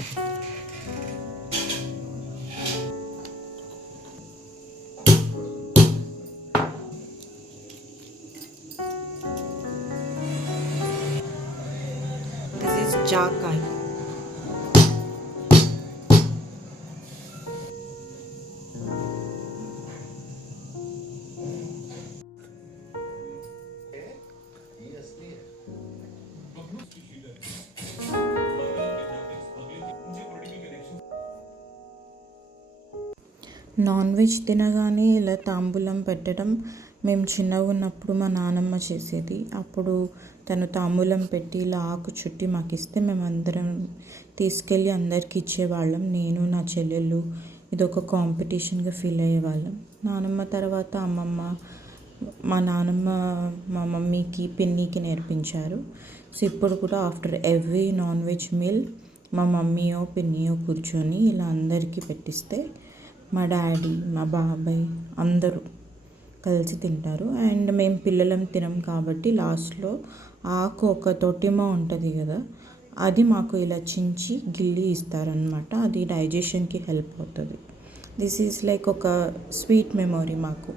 This is jakai. Non veg తినగానే ఇలా తాంబూలం పెట్టడం మేము చిన్నగా ఉన్నప్పుడు మా నానమ్మ చేసేది. అప్పుడు తను తాంబూలం పెట్టి ఇలా ఆకు చుట్టి మాకు ఇస్తే మేము అందరం తీసుకెళ్ళి అందరికి ఇచ్చేవాళ్ళం. నేను నా చెల్లెళ్ళు ఇదొక కాంపిటీషన్గా ఫీల్ అయ్యేవాళ్ళం. నానమ్మ తర్వాత అమ్మమ్మ, మా నానమ్మ మా మమ్మీకి పిన్నికి నేర్పించారు. సో ఇప్పుడు కూడా after every non veg meal మా మమ్మీయో పిన్నియో కూర్చొని ఇలా అందరికీ పెట్టిస్తే మా డాడీ, మా బాబాయ్ అందరూ కలిసి తింటారు. అండ్ మేము పిల్లలం తినం కాబట్టి లాస్ట్లో ఆకు ఒక తొట్టిమ ఉంటుంది కదా, అది మాకు ఇలా చించి గిల్లి ఇస్తారనమాట. అది డైజెషన్కి హెల్ప్ అవుతుంది. దిస్ ఈజ్ లైక్ ఒక స్వీట్ మెమొరీ మాకు.